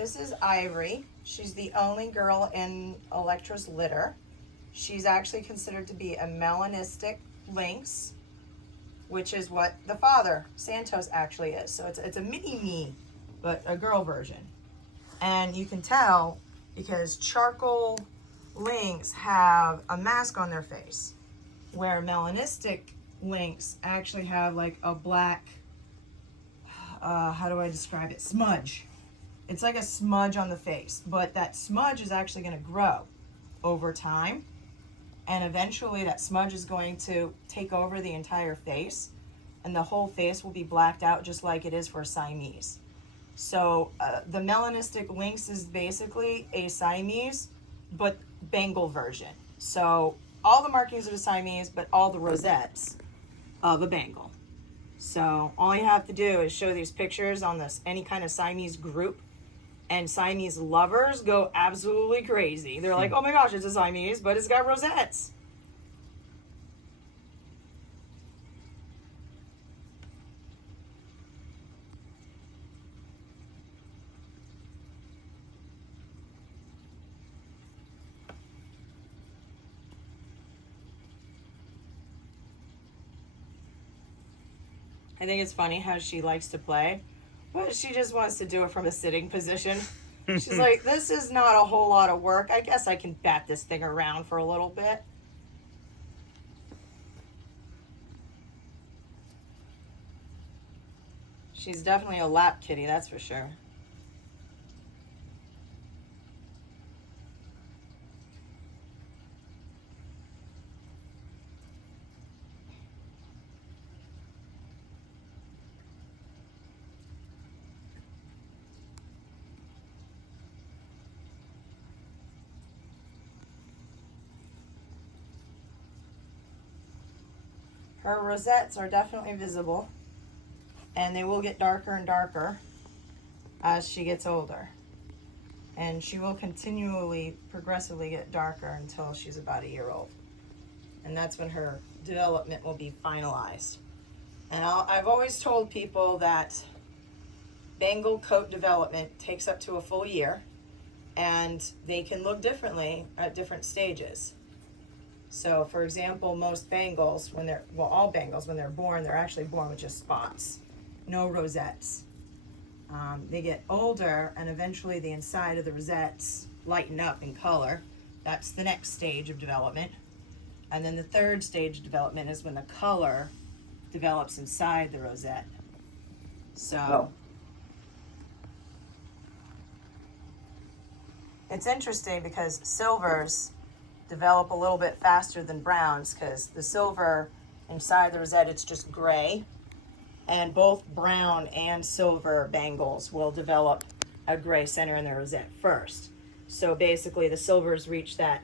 This is Ivory. She's the only girl in Electra's litter. She's actually considered to be a melanistic lynx, which is what the father, Santos, actually is. So it's a mini me, but a girl version. And you can tell because charcoal lynx have a mask on their face, where melanistic lynx actually have like a black, how do I describe it? Smudge. It's like a smudge on the face, but that smudge is actually going to grow over time. And eventually that smudge is going to take over the entire face, and the whole face will be blacked out just like it is for Siamese. So the melanistic lynx is basically a Siamese, but Bengal version. So all the markings of a Siamese, but all the rosettes of a Bengal. So all you have to do is show these pictures on this any kind of Siamese group, and Siamese lovers go absolutely crazy. They're like, oh my gosh, it's a Siamese, but it's got rosettes. I think it's funny how she likes to play, but she just wants to do it from a sitting position. She's like, this is not a whole lot of work. I guess I can bat this thing around for a little bit. She's definitely a lap kitty, that's for sure. Her rosettes are definitely visible, and they will get darker and darker as she gets older. And she will continually, progressively get darker until she's about a year old. And that's when her development will be finalized. And I've always told people that Bengal coat development takes up to a full year, and they can look differently at different stages. So, for example, most Bengals, all Bengals, when they're born, they're actually born with just spots, no rosettes. They get older, and eventually the inside of the rosettes lighten up in color. That's the next stage of development. And then the third stage of development is when the color develops inside the rosette. So, it's interesting because silvers develop a little bit faster than browns, because the silver inside the rosette, it's just gray, and both brown and silver Bengals will develop a gray center in the rosette first. So basically the silvers reach that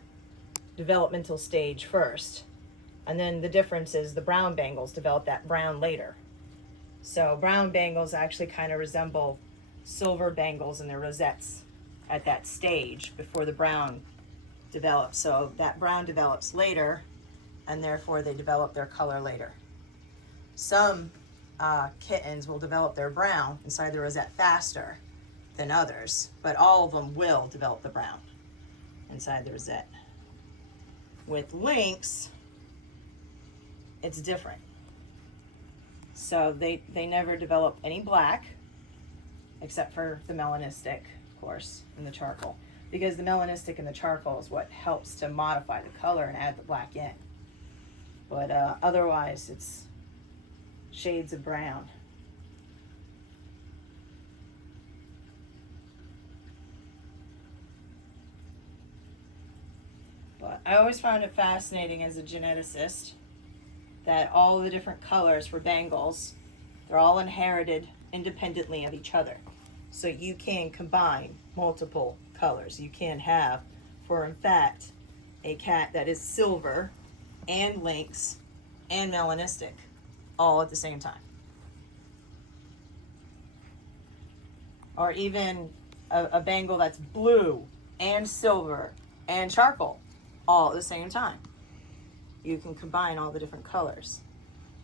developmental stage first, and then the difference is the brown Bengals develop that brown later. So brown Bengals actually kind of resemble silver Bengals in their rosettes at that stage before the brown develops. So that brown develops later, and therefore they develop their color later. Some kittens will develop their brown inside the rosette faster than others, but all of them will develop the brown inside the rosette. With lynx, it's different. So they never develop any black, except for the melanistic, of course, and the charcoal. Because the melanistic and the charcoal is what helps to modify the color and add the black in. But otherwise, it's shades of brown. But I always found it fascinating as a geneticist that all the different colors for Bengals, they're all inherited independently of each other. So you can combine multiple colors. You can have, for in fact, a cat that is silver and lynx and melanistic all at the same time. Or even a Bengal that's blue and silver and charcoal all at the same time. You can combine all the different colors.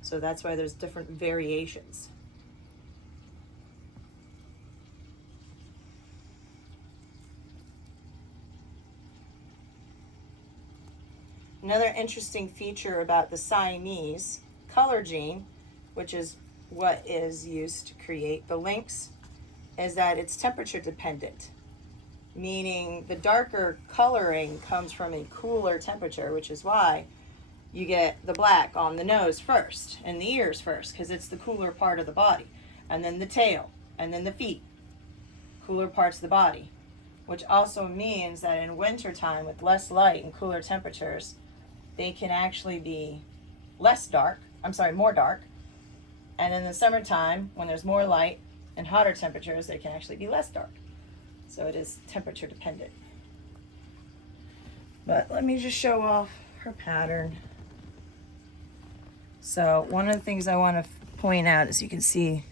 So that's why there's different variations. Another interesting feature about the Siamese color gene, which is what is used to create the lynx, is that it's temperature dependent, meaning the darker coloring comes from a cooler temperature, which is why you get the black on the nose first and the ears first, because it's the cooler part of the body, and then the tail, and then the feet, cooler parts of the body, which also means that in wintertime with less light and cooler temperatures, they can actually be more dark. And in the summertime, when there's more light and hotter temperatures, they can actually be less dark. So it is temperature dependent. But let me just show off her pattern. So one of the things I want to point out is you can see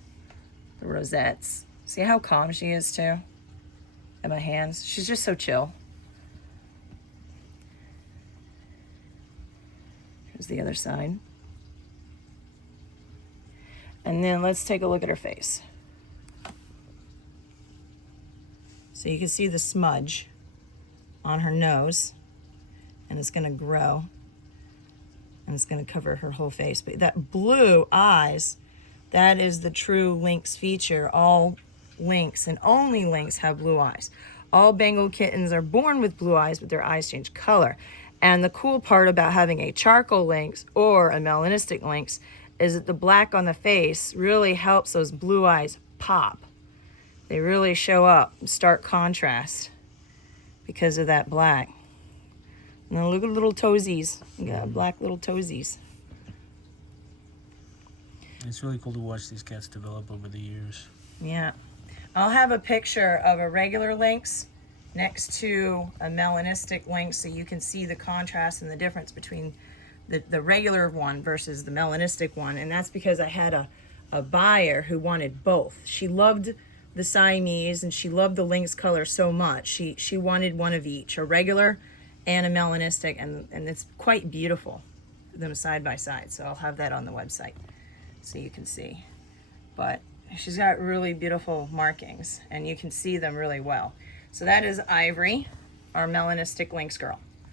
the rosettes. See how calm she is too? In my hands. She's just so chill. Here's the other side. And then let's take a look at her face. So you can see the smudge on her nose, and it's going to grow, and it's going to cover her whole face. But that blue eyes, that is the true lynx feature. All lynx and only lynx have blue eyes. All Bengal kittens are born with blue eyes, but their eyes change color. And the cool part about having a charcoal lynx or a melanistic lynx is that the black on the face really helps those blue eyes pop. They really show up in stark contrast because of that black. Now look at little toesies. You got black little toesies. It's really cool to watch these cats develop over the years. Yeah. I'll have a picture of a regular lynx next to a melanistic lynx so you can see the contrast and the difference between the regular one versus the melanistic one. And that's because I had a buyer who wanted both. She loved the Siamese and she loved the lynx color so much. She wanted one of each, a regular and a melanistic, and it's quite beautiful, them side by side. So I'll have that on the website so you can see. But she's got really beautiful markings and you can see them really well. So that is Ivory, our melanistic lynx girl.